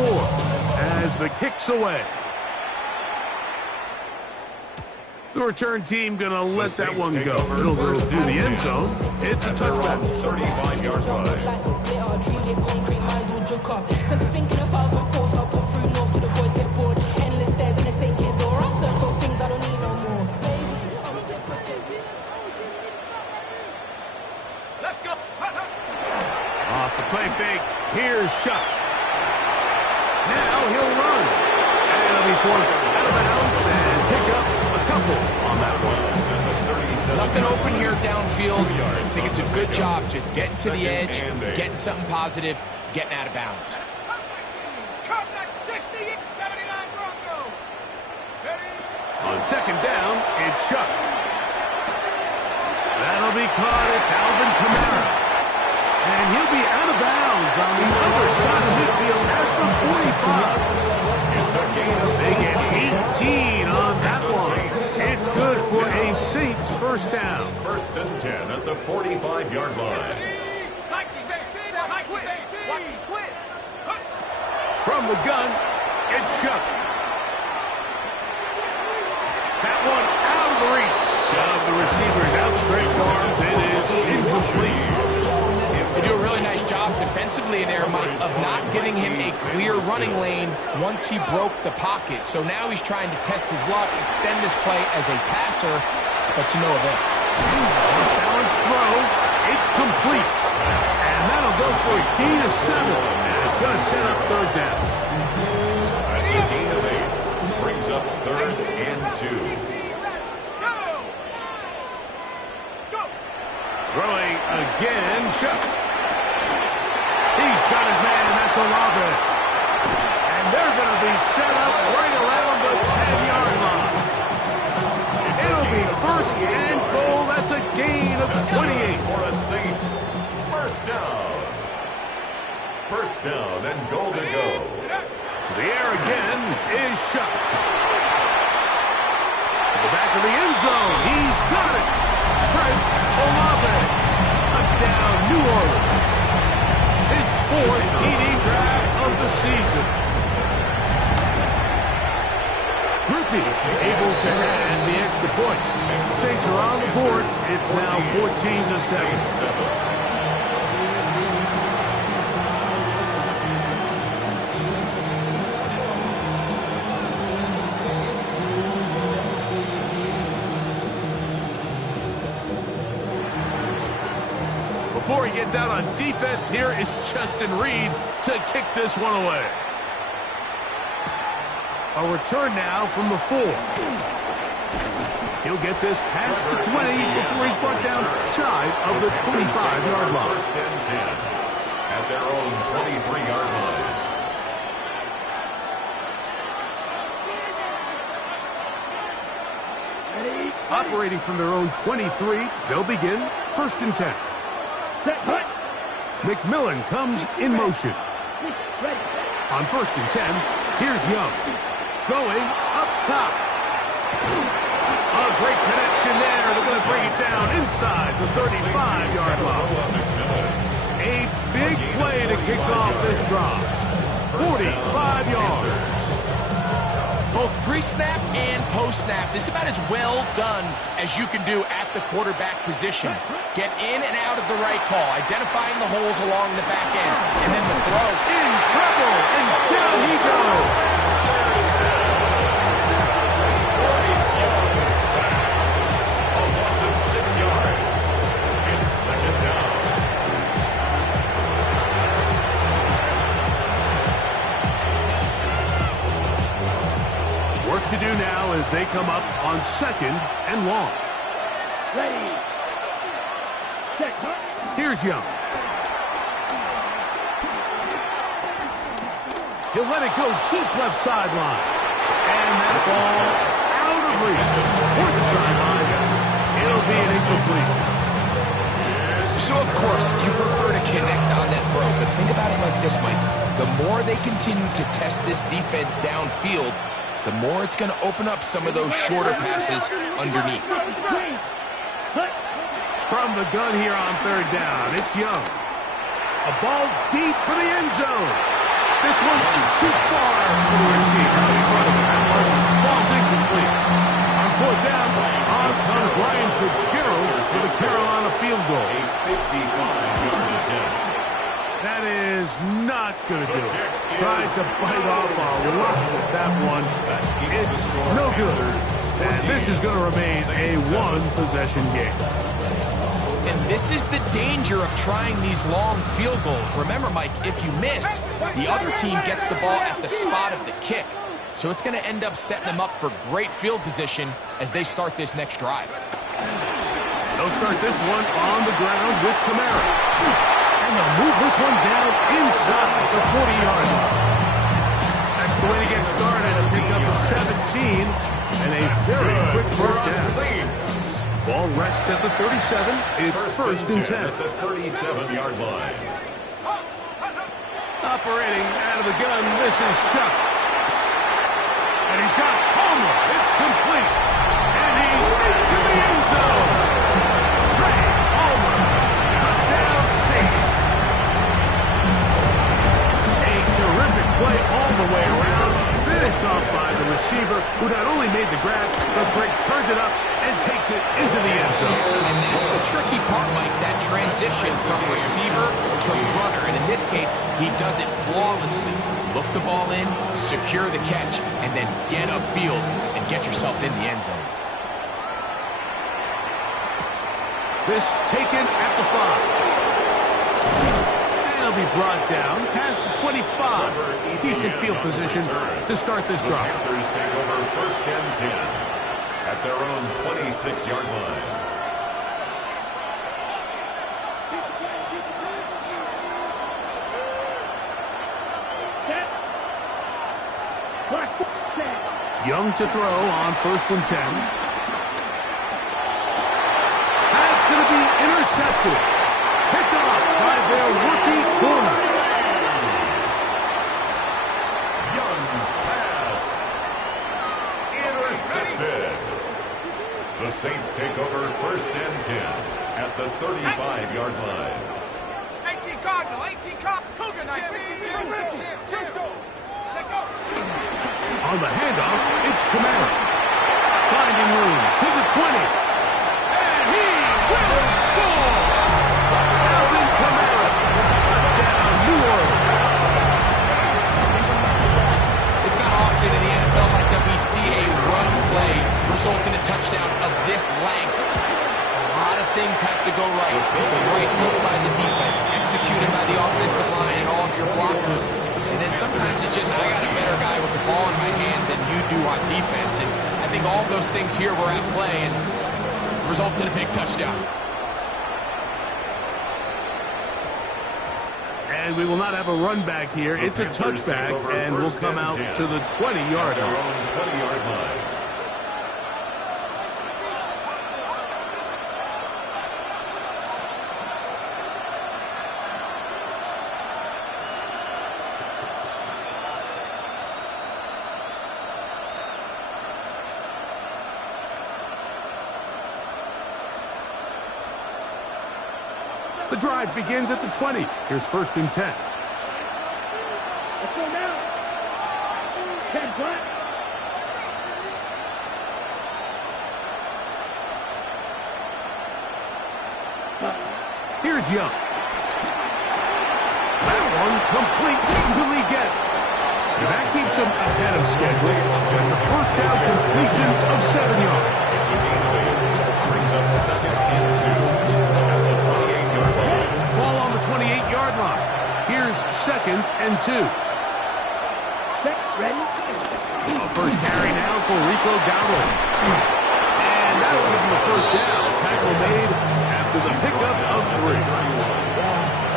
score as the kick's away. The return team going to let that one go. It'll go through the end zone. It's a touchback. 35-yard line. Let's go. Off the play fake. Here's Shuck. Now he'll run. And he'll be forced out of bounds and pick up a couple on that one. Nothing open here downfield. I think it's a good job just getting to the edge, getting something positive, getting out of bounds. On second down, it's Shuck. That'll be caught. It's Alvin Kamara. And he'll be out of bounds on the other side of midfield at the 45. It's a gain of They get 18 on that one. It's good for a Saints first down. First and 10 at the 45-yard line. From the gun, it's Shuck. That one out of the reach of the receiver's outstretched arms. It is incomplete. They do a really nice job defensively in there, Mike, of not giving him a clear running lane once he broke the pocket. So now he's trying to test his luck, extend this play as a passer, but to no avail. Balanced throw, it's complete. And that'll go for a gain of 7. And it's going to set up third down. That's a gain of 8. Brings up third and 2. Throwing again, Shuck. He's got his man, that's Olave. And they're going to be set up right around the 10-yard line. It'll be first and goal. That's a gain of 28. For a Saints first down. First down and goal to go. To the air again is Shuck. To the back of the end zone. He's got it. Chris Olave. Touchdown, New Orleans. His 4th TD grab of the season. Groupie able to add the extra point. Saints are on the board. It's now 14-7. Before he gets out on defense, here is Justin Reed to kick this one away. A return now from the 4. He'll get this past the 20 before he's brought down shy of the 25-yard line. First and 10 at their own 23-yard line. Operating from their own 23, they'll begin first and 10. McMillan comes in motion. On first and 10, here's Young. Going up top. A great connection there. They're going to bring it down inside the 35-yard line. A big play to kick off this drive. 45 yards. Both pre-snap and post-snap, this is about as well done as you can do at the quarterback position. Get in and out of the right call, identifying the holes along the back end, and then the throw. In trouble, and down he goes. A loss of 6 yards. It's second down. Work to do now as they come up on second and long. Ready. Set. Here's Young. He'll let it go deep left sideline. And that ball out of reach. Towards the sideline. It'll be an incompletion. So, of course, you prefer to connect on that throw, but think about it like this, Mike. The more they continue to test this defense downfield, the more it's going to open up some of those shorter passes underneath. From the gun here on third down, it's Young. A ball deep for the end zone. This one just too far for the receiver. That one falls incomplete. On fourth down, on comes Ryan Fitzgerald for the Carolina field goal. A 55-yard attempt. That is not going to do it. Tries to bite off a lot with that one. It's no good. And this is going to remain a one-possession game. And this is the danger of trying these long field goals. Remember, Mike, if you miss, the other team gets the ball at the spot of the kick. So it's going to end up setting them up for great field position as they start this next drive. They'll start this one on the ground with Kamara. And they'll move this one down inside the 40-yard line. That's the way to get started. A pick up of 17 and a very quick first down. Ball rests at the 37. It's first and 10. At the 37-yard line. Operating out of the gun, this is Shuck. And he's got Homer. It's complete. And he's into the end zone. Ray Homer. Touchdown 6. A terrific play all the way around. Finished off by the receiver, who not only made the grab, but Greg turned it up and takes it into the end zone. And that's the tricky part, Mike, that transition from receiver to runner. And in this case, he does it flawlessly. Look the ball in, secure the catch, and then get upfield and get yourself in the end zone. This taken at the 5. He'll be brought down past the 25. Decent field position to start this drive. The Panthers take over first and 10 at their own 26-yard line. Young to throw on first and 10. That's going to be intercepted. Picked off by their rookie corner. Young's pass. Intercepted. The Saints take over first and 10 at the 35-yard line. 18 Cardinal, 18 Cougar Knights. Let's go. On the handoff, it's Kamara. Finding room to the 20. And he will score! Alvin Kamara. Touchdown, New Orleans. It's not often in the NFL like that we see a run play result in a touchdown of this length. A lot of things have to go right. The right look by the defense, executed by the offensive line and all of your blockers. And then sometimes it's just, I got a better guy with the ball in my hand than you do on defense. And I think all those things here were at play and results in a big touchdown. And we will not have a run back here. It's a touchback, and we'll come out to the 20-yard line. 20-yard line. The drive begins at the 20. Here's first and 10. Let's go now. 10 flat. Here's Young. That one complete to Leggett. And that keeps him ahead of schedule. That's a first down completion of 7 yards. Brings up second and 2 at the 28-yard line. Ball on the 28-yard line. Here's second and 2. Set, ready. First carry now for Rico Dowdle. And that will give him the first down. Tackle made after the pickup of 3.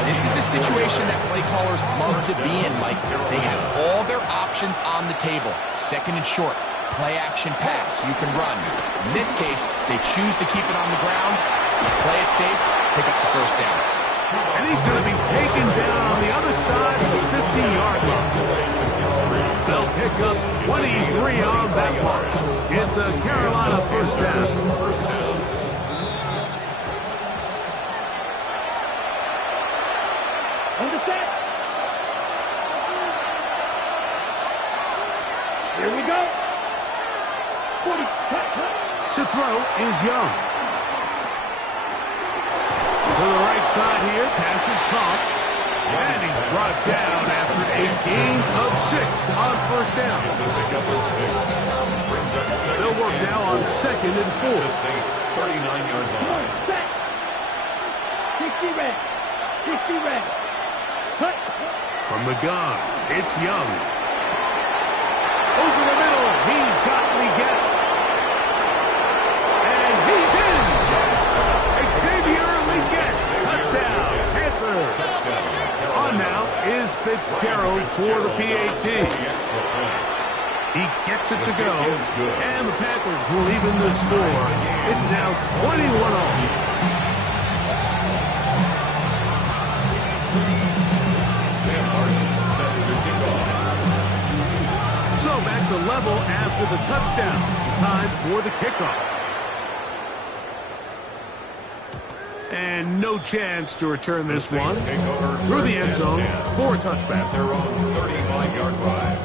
This is a situation that play callers love to be in, Mike. They have all their options on the table. Second and short, play action pass, you can run. In this case, they choose to keep it on the ground, play it safe, pick up the first down. And he's going to be taken down on the other side of the 50-yard line. They'll pick up 23 on that one. It's a Carolina first down. On the set. 40. Cut, cut. To throw is Young. To the right side here, pass is caught. And he's brought down after 8 gains of 6 on first down. It's a pickup of 6. Brings up second. They'll work now on 2nd and 4. The Saints 39-yard Come on, line. set. 60 red. 60 red. Cut. From the gun, it's Young. Over the middle, he's got Leggett. And he's in. Xavier Leggett, touchdown, Panthers. Touchdown. On now is Fitzgerald for the PAT. He gets it to go, and the Panthers will even the score. It's now 21-all. Sam Martin set to kick off. So back to level after the touchdown. Time for the kickoff. And no chance to return this one through the end zone for a touchback. Their own 35-yard drive.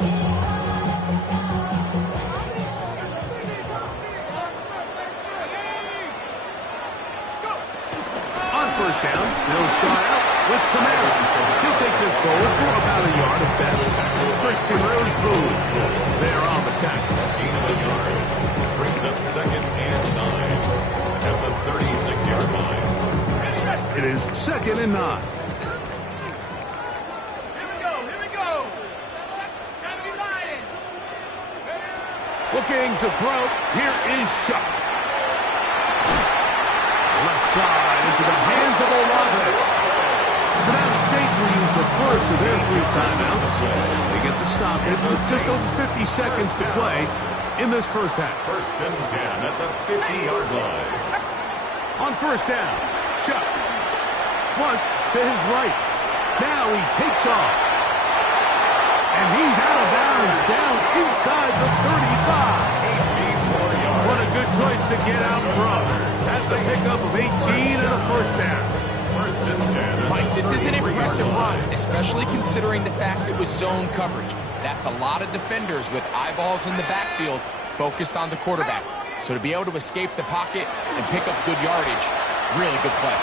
On first down, they'll start out with Kamara. He'll take this forward for about a yard at best. Christian Rosebud there on the tackle. Gain of a yard. Brings up 2nd and 9 at the 36-yard line. It is 2nd and 9. Here we go. 70 Lions. Looking to throw. Here is Shuck. Left side into the hands of Olave. So now the Saints will use the first of their 3 timeouts. They get the stoppage with just over 50 seconds to play in this first half. 1st and 10 at the 50-yard line. On first down, Shuck. Flush to his right. Now he takes off. And he's out of bounds down inside the 35. 18 more yards. What a good choice to get out front. That's a pickup of 18 and a first down. 1st and 10. Mike, this is an impressive run, especially considering the fact it was zone coverage. That's a lot of defenders with eyeballs in the backfield focused on the quarterback. So to be able to escape the pocket and pick up good yardage, really good play.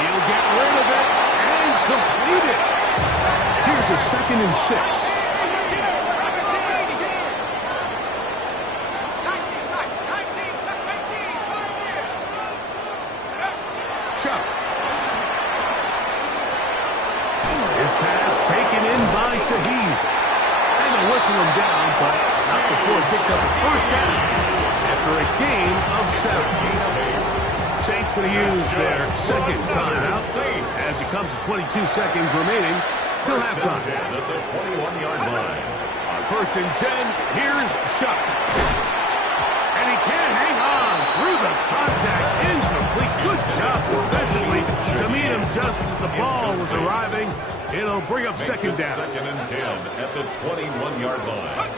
He'll get rid of it and complete it. Here's a 2nd and 6. 19, 18. Chuck. His pass taken in by Shaheed. And they'll whistle him down, but not before it picks up a first down after a gain of 7. Saints going to use their 2nd timeout as it comes to 22 seconds remaining till halftime. 10 at the 21-yard line. On 1st and 10, here's Shuck. And he can't hang on through the contact. Incomplete. Good job defensively to meet him just as the ball was arriving. It'll bring up 2nd down. 2nd and 10 at the 21-yard line.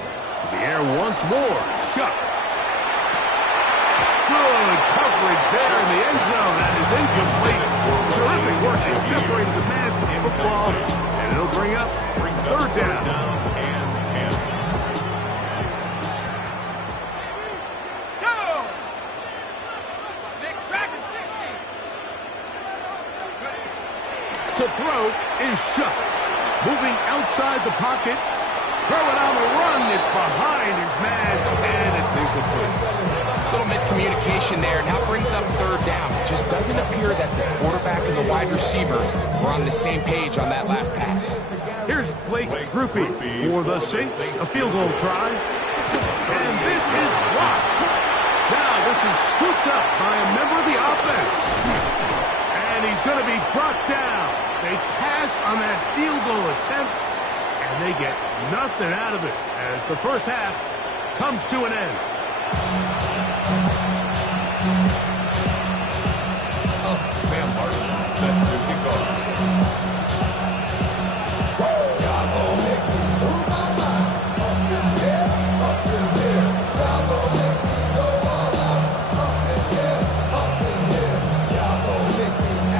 The air once more. Shuck. Good coverage there in the end zone. That is incomplete. Terrific work. They separated the man from the football. And it'll bring up 3rd down. And 10. Go. Dragon 60. To throw is Shuck. Moving outside the pocket. Throw it on the run. It's behind his man. And it's incomplete. Little miscommunication there. Now brings up 3rd down. It just doesn't appear that the quarterback and the wide receiver were on the same page on that last pass. Here's Blake Grupe for the Saints. A field goal try. And this is blocked. Now this is scooped up by a member of the offense. And he's going to be brought down. They pass on that field goal attempt. And they get nothing out of it as the first half comes to an end. Sam Martin set to kick off.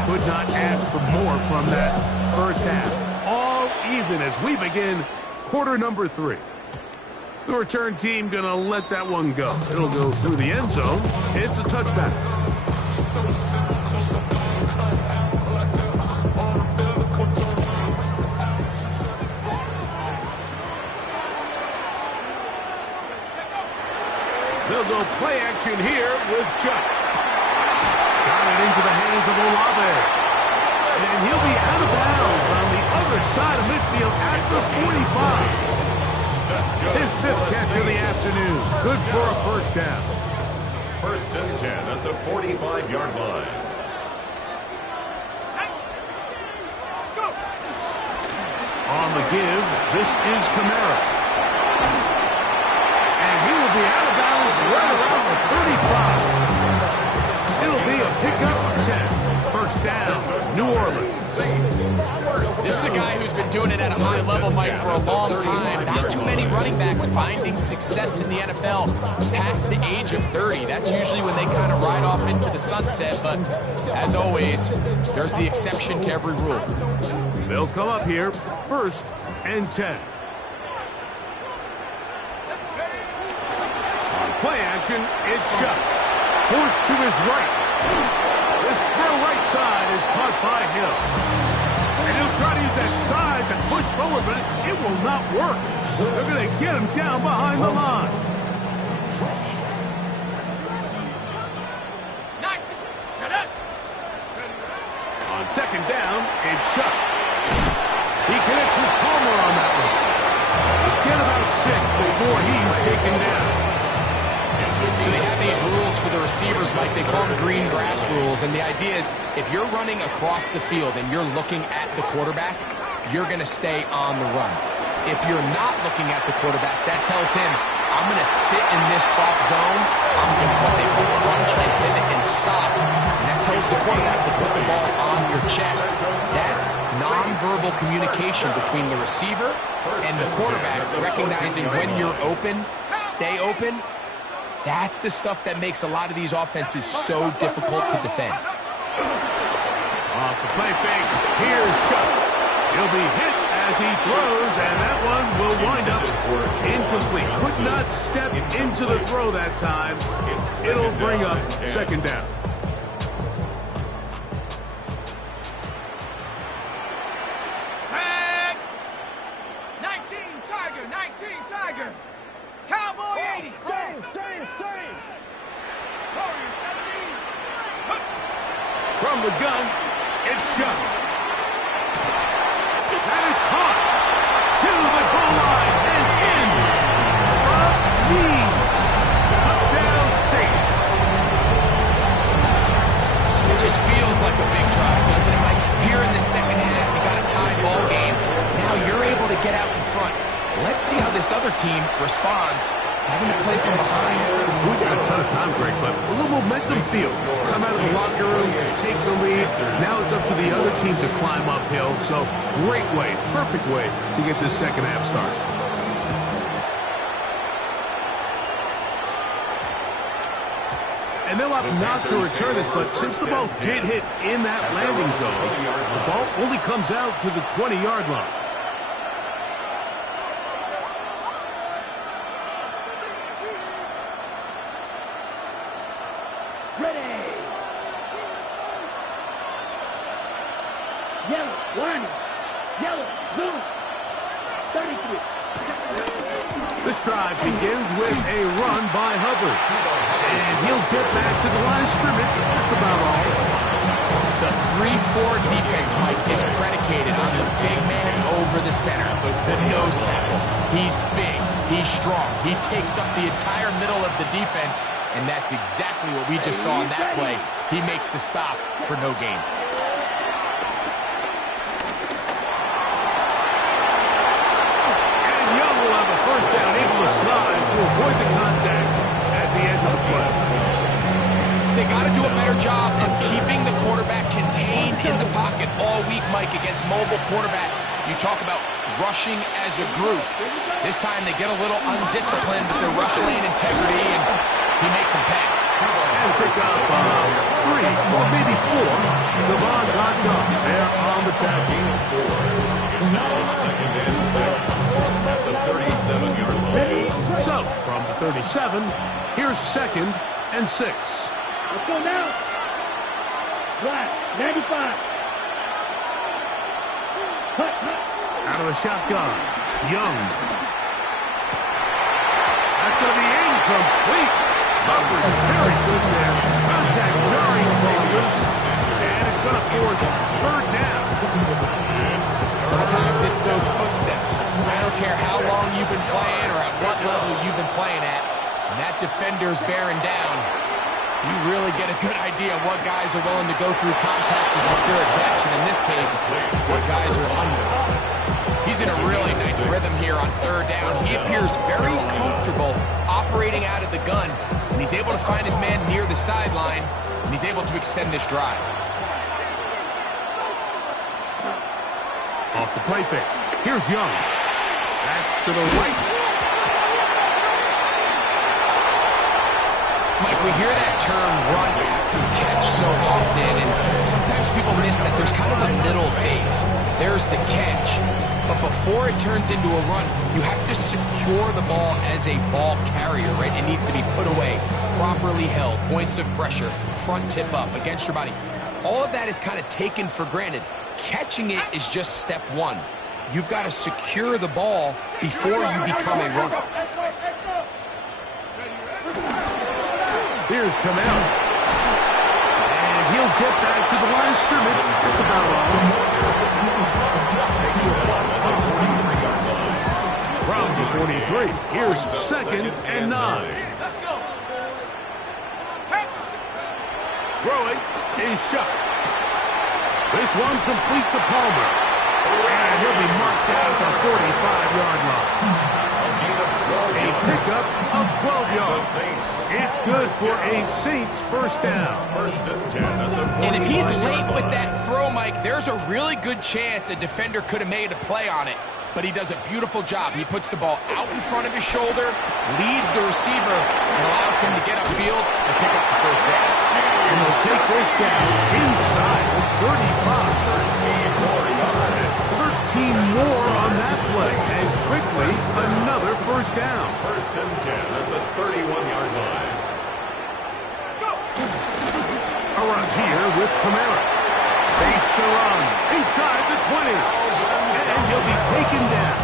Could not ask for more from that first half. All even as we begin quarter number 3. The return team going to let that one go. It'll go through the end zone. It's a touchback. They'll go play action here with Chuck. Got it into the hands of Olave. And he'll be out of bounds on the other side of midfield at the 45. His fifth catch of the afternoon. Good for a first down. First and 10 at the 45-yard line. On the give, this is Kamara. And he will be out of bounds right around the 35. It'll be a pickup of 10. First down, New Orleans. This is a guy who's been doing it at a high level, Mike, for a long time. Not too many running backs finding success in the NFL past the age of 30. That's usually when they kind of ride off into the sunset. But as always, there's the exception to every rule. They'll come up here, first and 10. On play action, it's shot. Forced to his right. This throw right side is caught by Hill. And he'll try to use that size and push forward, but it will not work. They're going to get him down behind the line. On second down, it's shot. He connects with Palmer on that one. Get about 6 before he's taken down. So they have these rules for the receivers, Mike. They call them green grass rules. And the idea is if you're running across the field and you're looking at the quarterback, you're going to stay on the run. If you're not looking at the quarterback, that tells him, I'm going to sit in this soft zone. I'm going to what they call punch and pivot and stop. And that tells the quarterback to put the ball on your chest. That nonverbal communication between the receiver and the quarterback, recognizing when you're open, stay open, that's the stuff that makes a lot of these offenses so difficult to defend. Off the play fake, here's Shutt. He'll be hit as he throws, and that one will wind up incomplete. Could not step into the throw that time. It'll bring up second down. Set. 19 Tiger, 19 Tiger. Cowboy 80. Change. Warrior 70. From the gun, it's Shutt. That is caught. To the goal line and in. Up knee. Touchdown Saints. It just feels like a big drive, doesn't it, Mike? Here in the second half, you got a tie ball game. Now you're able to get out in front. Let's see how this other team responds, having to play from behind. We've got a ton of time, Greg, but a little momentum feel. Come out of the locker room, take the lead. Now it's up to the other team to climb uphill. So great way, perfect way to get this second half started. And they'll opt not to return this, but since the ball did hit in that landing zone, the ball only comes out to the 20-yard line. Yellow, warning. Yellow, blue. 33. This drive begins with a run by Hubbard. And he'll get back to the line of scrimmage. That's about all. The 3-4 defense, Mike, is predicated on the big man over the center, the nose tackle. He's big. He's strong. He takes up the entire middle of the defense, and that's exactly what we just saw in that play. He makes the stop for no gain. First down, able to slide to avoid the contact at the end of the play. They got to do a better job of keeping the quarterback contained in the pocket all week, Mike, against mobile quarterbacks. You talk about rushing as a group. This time they get a little undisciplined with their rush lane integrity, and he makes them pay. And pick up 3 or maybe 4. Devon Goddard there on the tackle. It's now second and 6 at the 37-yard line. So, from the 37, here's 2nd and 6. Let's go now. Right, 95. Cut. Out of the shotgun. Young. That's going to be incomplete. Coverage is very good there. Contact jarring ball loose. And it's going to force 3rd down. Sometimes it's those footsteps. I don't care how long you've been playing or at what level you've been playing at. When that defender's bearing down, you really get a good idea of what guys are willing to go through contact to secure a catch. And in this case, what guys are under. He's in a really nice rhythm here on 3rd down. He appears very comfortable operating out of the gun, and he's able to find his man near the sideline, and he's able to extend this drive. Off the play fake. Here's Young. Back to the right. Mike, we hear that term run after catch so often, and sometimes people miss that there's kind of a middle phase. There's the catch, but before it turns into a run, you have to secure the ball as a ball carrier, right? It needs to be put away, properly held, points of pressure, front tip up against your body. All of that is kind of taken for granted. Catching it is just step 1. You've got to secure the ball before you become a runner. Here's Kamara. And he'll get back to the line of scrimmage. That's about all. From the 43, here's 2nd and 9. Throwing is shot. This one complete to Palmer. And he'll be marked down at the 45-yard line. A pickup of 12 yards. It's good for a Saints 1st down. 1st and 10 at the 45. And if he's late with that throw, Mike, there's a really good chance a defender could have made a play on it. But he does a beautiful job. He puts the ball out in front of his shoulder, leads the receiver, and allows him to get upfield and pick up the 1st down. And they'll take this down inside the 35. 13 more on that play. And quickly, another 1st down. 1st and 10 at the 31-yard line. A run here with Kamara. Face to run inside the 20. And he'll be taken down.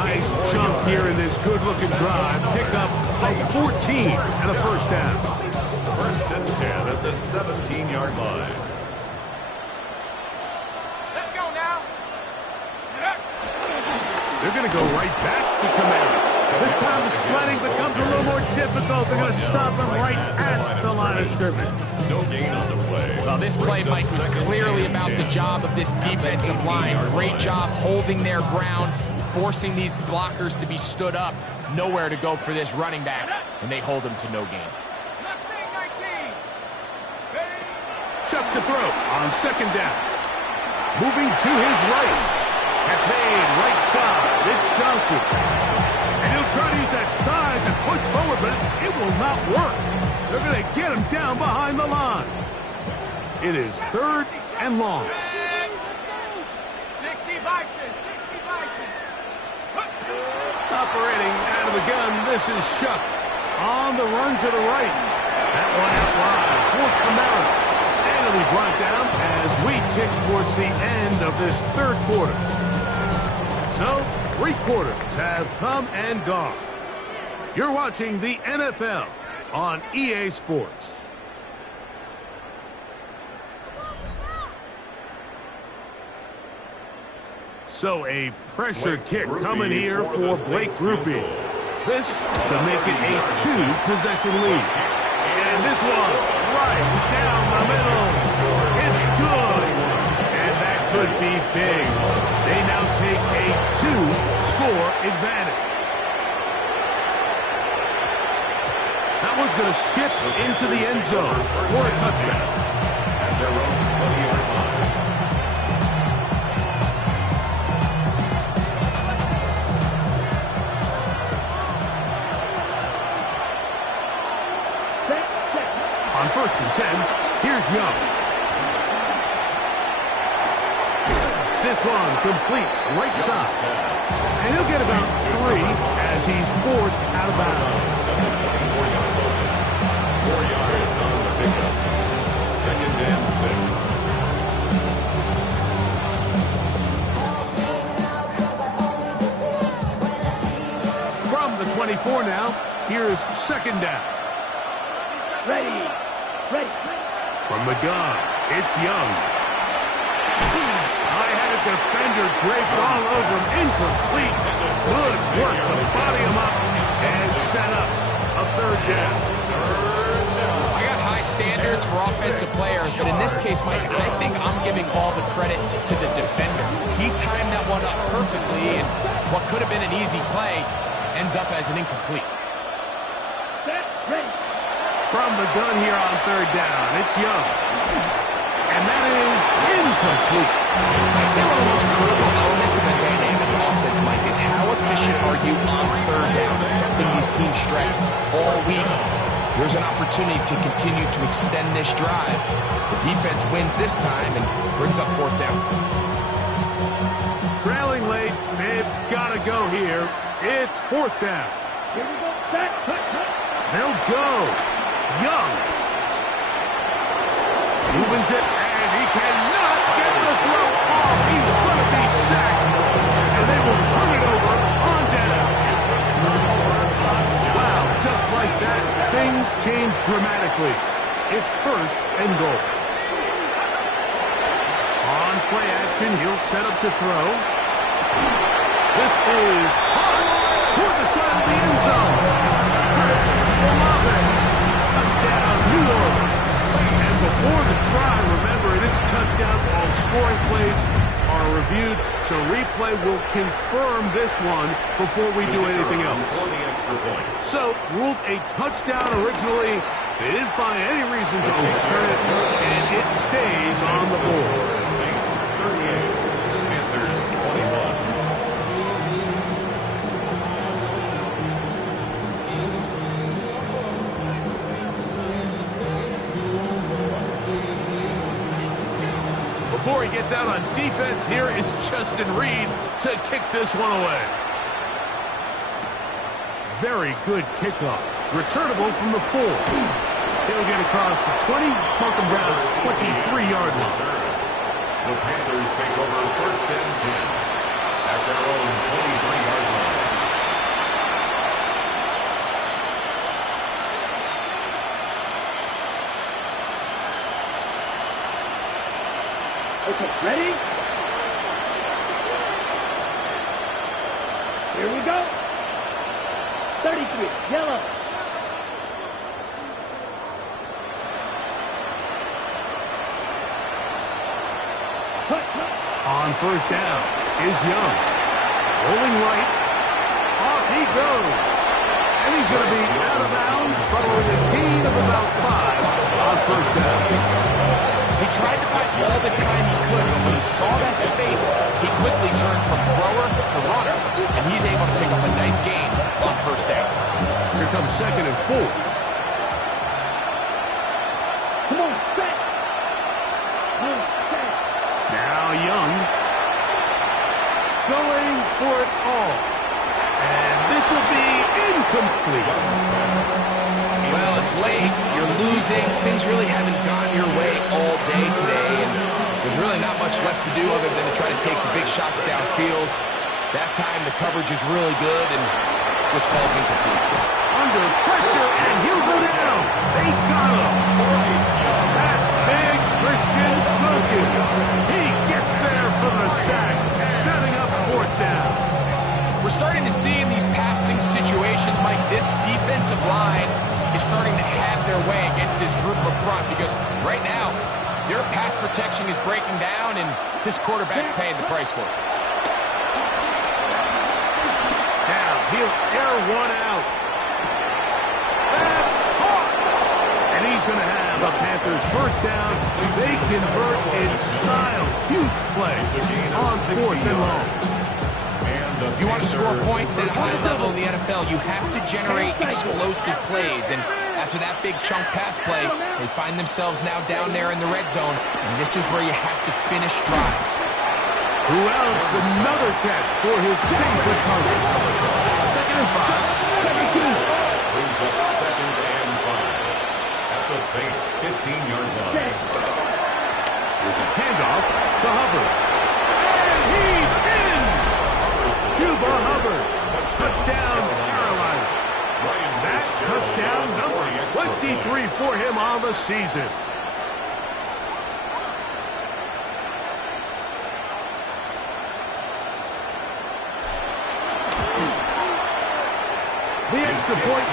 Nice jump here in this good-looking drive. Pick up of 14 and a 1st down. 1st and 10 at the 17-yard line. Let's go now. They're going to go right back to Kamara. This time the sledding becomes a little more difficult. They're going to stop him right at the line of scrimmage. No gain on the play. Well, this play, Mike, was clearly about the job of this defensive line. Great job holding their ground, forcing these blockers to be stood up. Nowhere to go for this running back, and they hold him to no gain. Mustang 19. Chuck to throw on 2nd down. Moving to his right. Catch made right side. It's Johnson. And he'll try to use that size and push forward, but it will not work. They're going to get him down behind the line. It is 3rd and long. 60 Bison. 60 Bison. Operating out of the gun, this is Shuck. On the run to the right. That one out wide for Kamara. And he'll be brought down as we tick towards the end of this 3rd quarter. So, 3 quarters have come and gone. You're watching the NFL on EA Sports. So a pressure kick coming here for Blake Rupe. This to make it a 2-possession lead. And this one right down the middle. It's good. And that could be big. They now take a 2-score advantage. That one's going to skip into the end zone for a touchdown. At their own 20-yard line. On 1st and 10, here's Young. This one complete right side. And he'll get about 3 as he's forced out of bounds. 4 yards on the pickup. 2nd and 6. From the 24 now, here's 2nd down. Ready. Ready. From the gun, it's Young. I had a defender draped all over him. Incomplete. Good work to body him up and set up a 3rd down. I got high standards for offensive players, but in this case, Mike, I think I'm giving all the credit to the defender. He timed that one up perfectly, and what could have been an easy play ends up as an incomplete. Set. Ready. From the gun here on 3rd down, it's Young. And that is incomplete. I'd say one of the most critical elements of a dynamic offense, Mike, is how efficient are you on 3rd down? It's something these teams stress all week. Here's an opportunity to continue to extend this drive. The defense wins this time and brings up 4th down. Trailing late, they've got to go here. It's 4th down. Here we go. Set. Cut. Cut. They'll go. Young. Moving it, and he cannot get the throw off. He's going to be sacked. And they will turn it over on down. Wow, just like that, things change dramatically. It's 1st and goal. On play action, he'll set up to throw. This is hot toward the side of the end zone. Chris Olave. Touchdown, New Orleans. And before the try, remember, it is a touchdown. All scoring plays are reviewed, so replay will confirm this one before we do anything else. For the extra point. So, ruled a touchdown originally. They didn't find any reason to overturn it, and it stays on the board. Saints 38, Panthers 21. Before he gets out on defense, here is Justin Reed to kick this one away. Very good kickoff. Returnable from the 4. He'll get across the 20, mark him down at 23-yard line. The Panthers take over 1st and 10 at their own 23-yard line. Okay. Ready. Here we go. 33. Yellow. Cut. On 1st down is Young. Rolling right. Off he goes. And he's going to be out of bounds following a gain of about 5 on 1st down. He tried to buy all the time he could, but when he saw that space, he quickly turned from thrower to runner, and he's able to pick up a nice gain on 1st down. Here comes 2nd and 4. Come on. Set. Set. Now Young going for it all. And this will be incomplete. Well, it's late. You're losing. Things really haven't gone your way all day today, and there's really not much left to do other than to try to take some big shots downfield. That time the coverage is really good and just falls incomplete. Under pressure, and he'll go down. They got him. That's big Christian Wilkins. He gets there for the sack, setting up 4th down. We're starting to see in these passing situations, Mike, this defensive line is starting to have their way against this group up front because right now, their pass protection is breaking down and this quarterback's paying the price for it. Now, he'll air one out. That's caught. And he's going to have a Panthers 1st down. They convert in style. Huge play on 4th and long. If you want to score points at a high level in the NFL, you have to generate explosive plays. And after that big chunk pass play, they find themselves now down there in the red zone. And this is where you have to finish drives. Who else? Another catch for his favorite target. 2nd and 5. Brings up 2nd and 5 at the Saints' 15-yard line. There's a handoff to Hubbard. And he's in! Chuba Hubbard. Touchdown, Carolina. That touchdown number 23 for him on the season. The extra point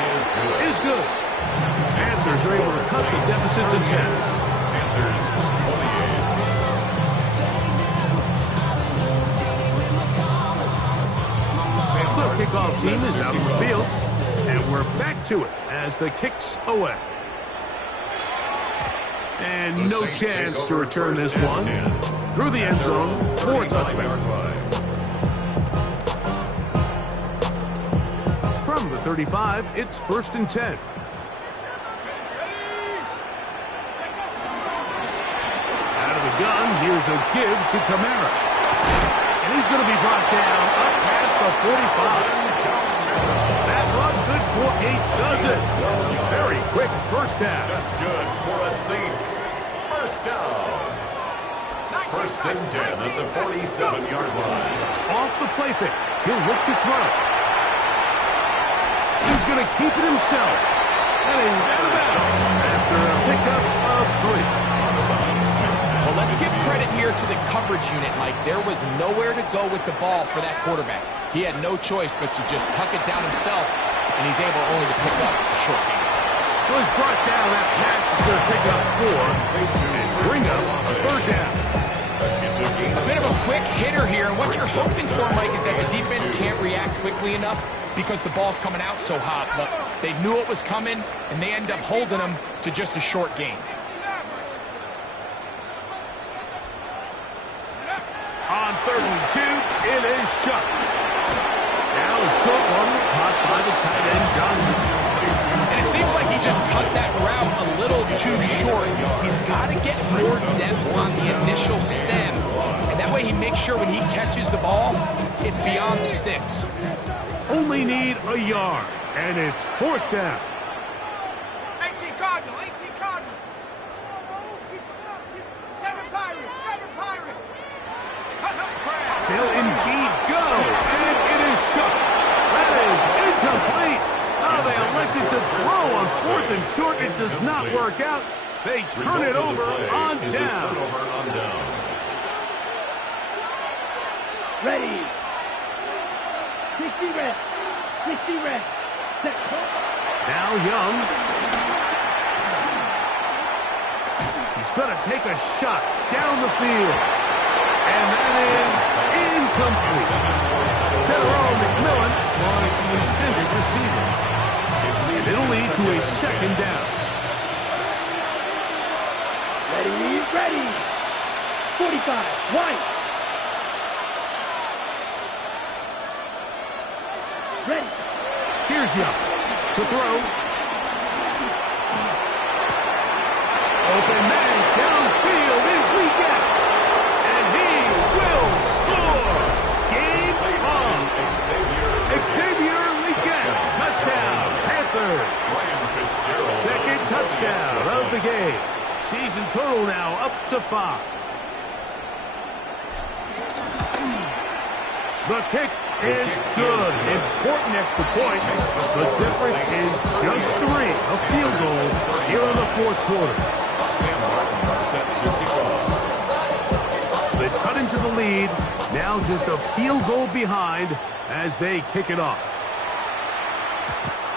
is good. Panthers are able to cut the deficit to 10. Panthers 28. The kickoff team is out on the field, and we're back to it as the kick's away. And no chance to return this one. Through the end zone for a touchback. From the 35, it's 1st and 10. Out of the gun, here's a give to Kamara. And he's going to be brought down up past the 45. That run good for 8 does it. Very quick first down. That's good for a Saints first down. 1st and 10 at the 47-yard line. Off the play fake, he'll look to throw. He's going to keep it himself. And he's out of bounds after a pickup of 3. Well, let's give credit here to the coverage unit, Mike. There was nowhere to go with the ball for that quarterback. He had no choice but to just tuck it down himself, and he's able only to pick up a short gain. Was brought down. That pass is going to pick up 4 and bring up a 3rd down. A bit of a quick hitter here, and what you're hoping for, Mike, is that the defense can't react quickly enough because the ball's coming out so hot. But they knew it was coming, and they end up holding them to just a short gain. On 3rd and 2, it is shut. Now a short one caught by the tight end, Johnson. And it seems like he just cut that route a little too short. He's got to get more depth on the initial stem. And that way he makes sure when he catches the ball, it's beyond the sticks. Only need a yard, and it's 4th down. 18 Cardinal, 18 Cardinal. 7 Pirates, 7 Pirates. They'll indeed go, and it is shut. That is incomplete. Oh, they elected to throw on 4th and short. It does not work out. They turn it over on down. Ready. 60 reps. 60 reps. Now Young. He's going to take a shot down the field. And that is incomplete. Terrell McMillan was the intended receiver. And it'll lead to a 2nd down. Ready, ready. 45, White. Ready. Here's Young to throw. Open man downfield is Leggett. And he will score. Game on. Xavier Leggett. Touchdown, Panthers. 2nd touchdown of the game. Season total now up to 5. The kick is good. Important extra point. The difference is just 3. A field goal here in the 4th quarter. So they've cut into the lead. Now just a field goal behind as they kick it off.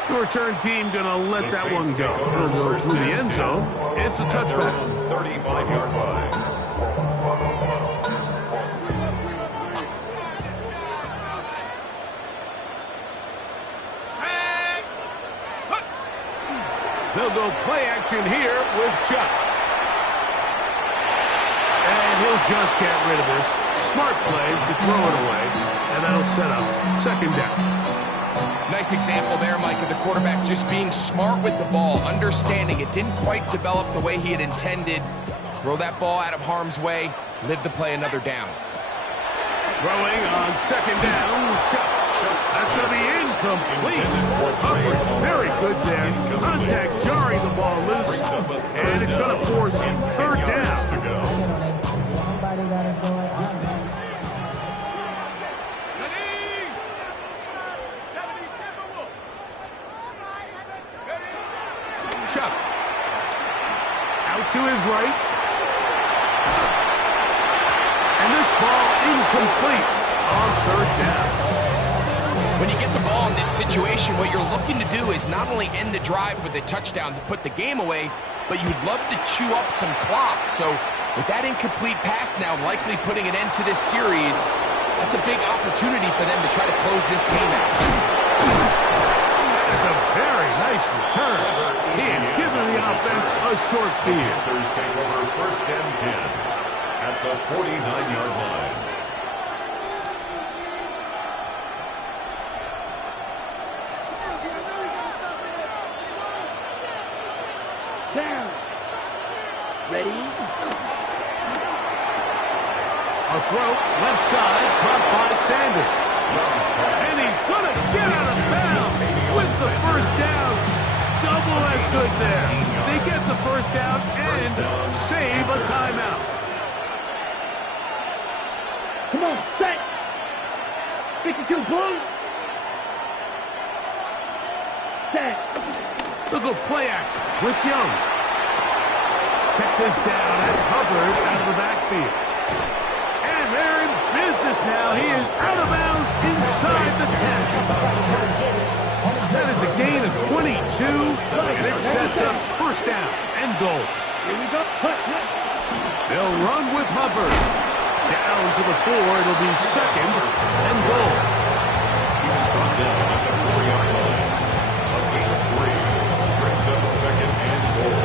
The return team going to let that one go. It'll go through the end zone. It's a touchback. 35-yard line. They'll go play action here with Chuck. And he'll just get rid of this. Smart play to throw it away. And that'll set up 2nd down. Nice example there, Mike, of the quarterback just being smart with the ball, understanding it didn't quite develop the way he had intended. Throw that ball out of harm's way, live to play another down. Throwing on second down. That's going to be incomplete. Hubbard, very good there. Contact jarring the ball loose. And it's going to force third down. Chuck. Out to his right. And this ball incomplete on third down. When you get the ball in this situation, what you're looking to do is not only end the drive with a touchdown to put the game away, but you'd love to chew up some clock. So with that incomplete pass now likely putting an end to this series, that's a big opportunity for them to try to close this game out. That's a very nice return. He has given the offense a short field. Panthers take over first and 10 at the 49-yard line. Down. Ready? A throw, left side, caught by Sanders. And he's going to get out of bounds with the first down. Double as good there. They get the first down and save a timeout. Come on, set. 52 blue. Set. Look at play action with Young. Check this down. That's Hubbard out of the backfield. And they're in business now. He is out of bounds inside the 10. That is a gain of 22, and it sets up first down and goal. Here we go. They'll run with Hubbard. Down to the 4. It'll be second and goal. He was brought down at the 4-yard line. A gain of 3 brings up second and goal.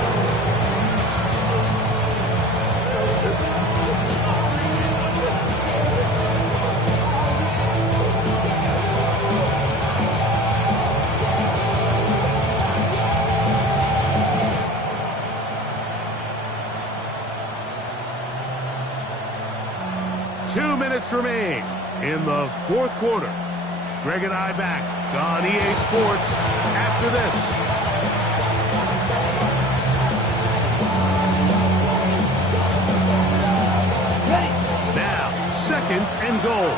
2 minutes remain in the fourth quarter. Greg and I back on EA Sports after this. Now, second and goal.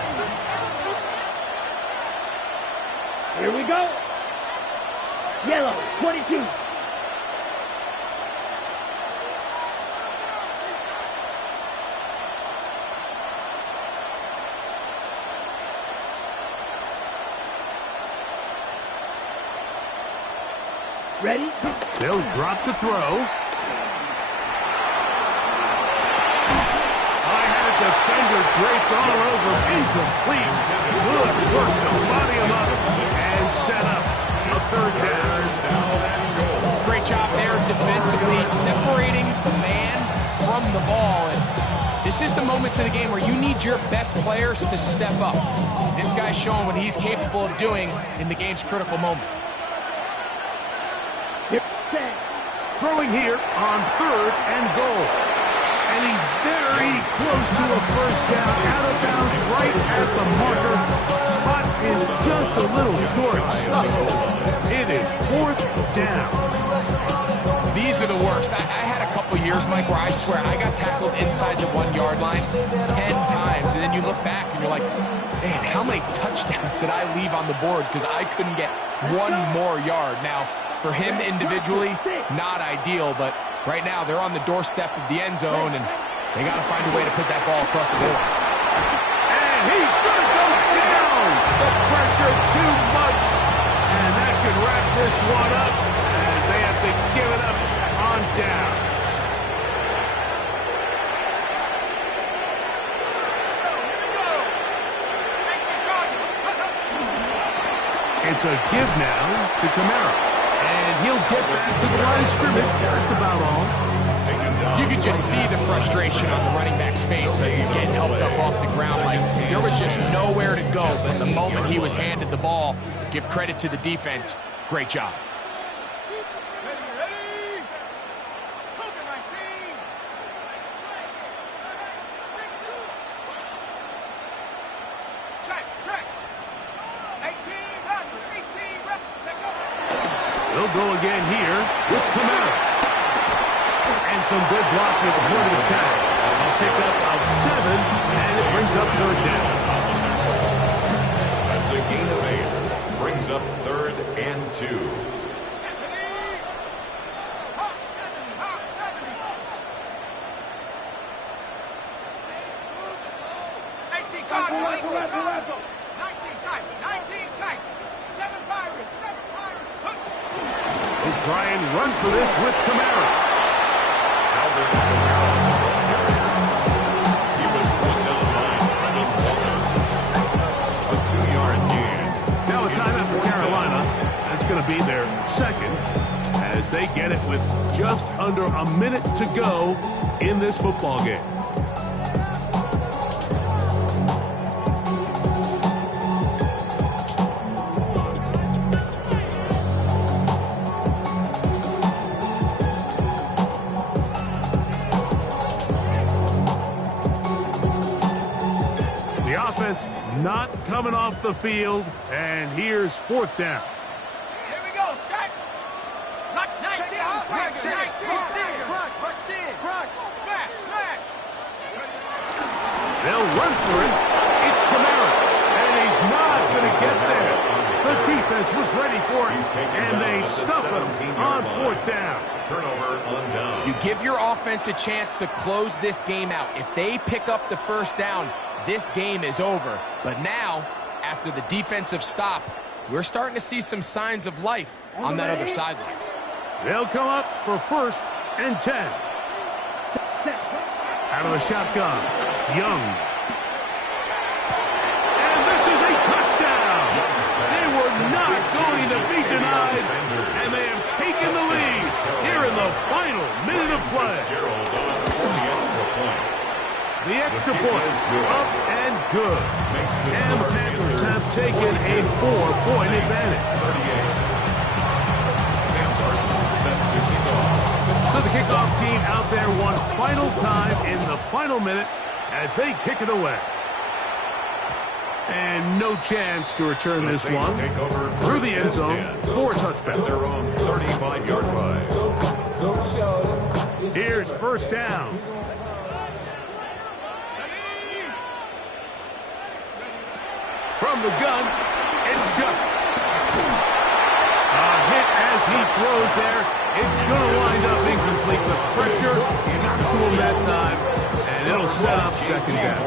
Here we go. Yellow, 22. Ready? They'll drop to throw. I had a defender draped all over. Incomplete. Good work to body him up and set up a third down. Great job there defensively, separating the man from the ball. And this is the moments in the game where you need your best players to step up. This guy's showing what he's capable of doing in the game's critical moment. Throwing here on third and goal. And he's very close to a first down. Out of bounds right at the marker. Spot is just a little short. It is fourth down. These are the worst. I had a couple years, Mike, where I swear I got tackled inside the 1-yard line 10 times. And then you look back and you're like, man, how many touchdowns did I leave on the board because I couldn't get one more yard? Now, for him individually, not ideal, but right now they're on the doorstep of the end zone, and they got to find a way to put that ball across the board. And he's going to go down. The pressure too much. And that should wrap this one up as they have to give it up on down. It's a give now to Kamara. And he'll get back to the line of scrimmage. That's about all. You could just see the frustration on the running back's face as he's getting helped up off the ground. Like, there was just nowhere to go. But the moment he was handed the ball, give credit to the defense. Great job. They'll go again here with Kamara. And some good blocking at the point of attack. They'll pick up of 7, and it brings up third down. That's a gain of 8. Brings up 3rd and 2. They'll try and run for this with Kamara. He was put down by Trevin Walters. A 2-yard gain. Now a timeout for Carolina. That's going to be their second as they get it with just under a minute to go in this football game. Not coming off the field, and here's 4th down. Here we go, set. 19, smash. They'll run for it. It's Kamara, and he's not going to get there. The defense was ready for it, and they stuff it on 4th down. Turnover on down. You give your offense a chance to close this game out. If they pick up the 1st down, this game is over. But now, after the defensive stop, we're starting to see some signs of life on that other sideline. They'll come up for 1st and 10. Out of the shotgun, Young. And this is a touchdown! They were not going to be denied, and they have taken the lead here in the final minute of play. The extra point, up and good. And the Panthers have taken a 4-point advantage. So the kickoff team out there one final time in the final minute as they kick it away. And no chance to return this one through the end zone for a touchback. Their own 35-yard line. Here's 1st down. From the gun, it's Shuck. A hit as he throws there. It's going to wind up incomplete. The pressure got to him that time, and it'll set up 2nd down.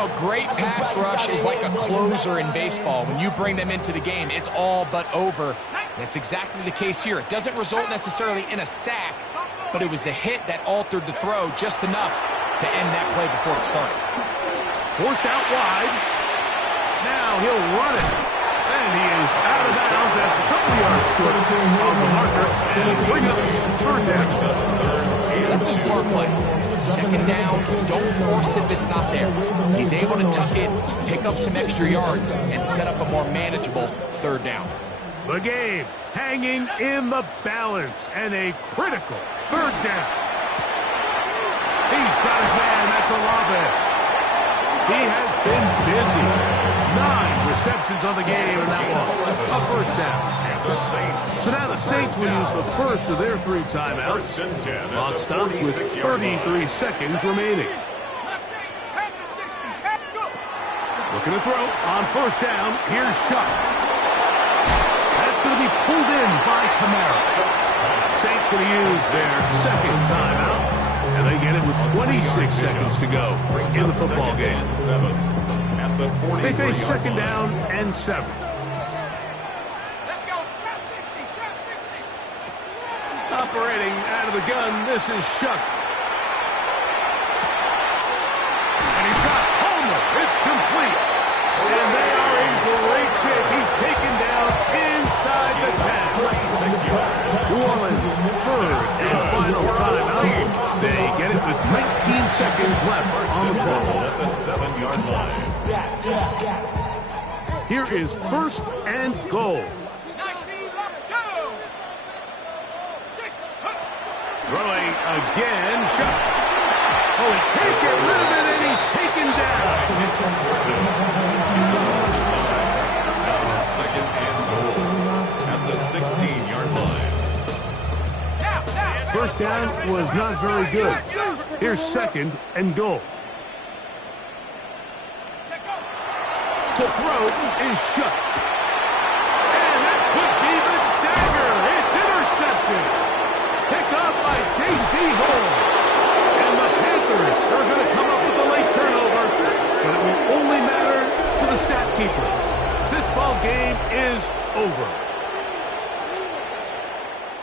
A great pass rush is like a closer in baseball. When you bring them into the game, it's all but over. That's exactly the case here. It doesn't result necessarily in a sack, but it was the hit that altered the throw just enough to end that play before it started. Forced out wide. Now he'll run it. And he is out of bounds. That's a couple yards short of the marker. And it'll bring up 3rd down. That's a smart play. 2nd down, don't force it if it's not there. He's able to tuck it, pick up some extra yards, and set up a more manageable 3rd down. The game hanging in the balance, and a critical 3rd down. He's got his man. That's Olave. He has been busy. 9 receptions on the game, and that one a 1st down. So now the Saints will use the first of their 3 timeouts. Clock stops with 33 seconds remaining. Looking to throw on 1st down. Here's Shuck. That's going to be pulled in by Kamara. Saints going to use their 2nd timeout, and they get it with 26 seconds to go in the football game. They face 2nd down and 7. Let's go. Trap 60. Operating out of the gun, this is Shuck. And he's got Homer. It's complete. And they are in great shape. He's taken down inside the 10. New Orleans, 3rd and final timeout. They get it with 19 seconds left on the ball. At the 7-yard line. Here is 1st and goal. 19, go! 6, Throwing again, Shuck. Oh, he can't get rid of it, and he's taken down. Now 2nd and goal. At the 16-yard First down was not very good. Here's second and goal. To throw is shut. And that could be the dagger. It's intercepted. Picked off by J.C. Hall. And the Panthers are going to come up with a late turnover, but it will only matter to the stat keeper. This ball game is over.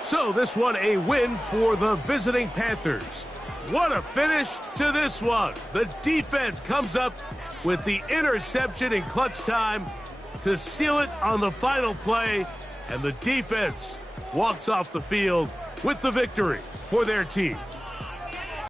So this one a win for the visiting Panthers. What a finish to this one. The defense comes up with the interception in clutch time to seal it on the final play, and the defense walks off the field with the victory for their team.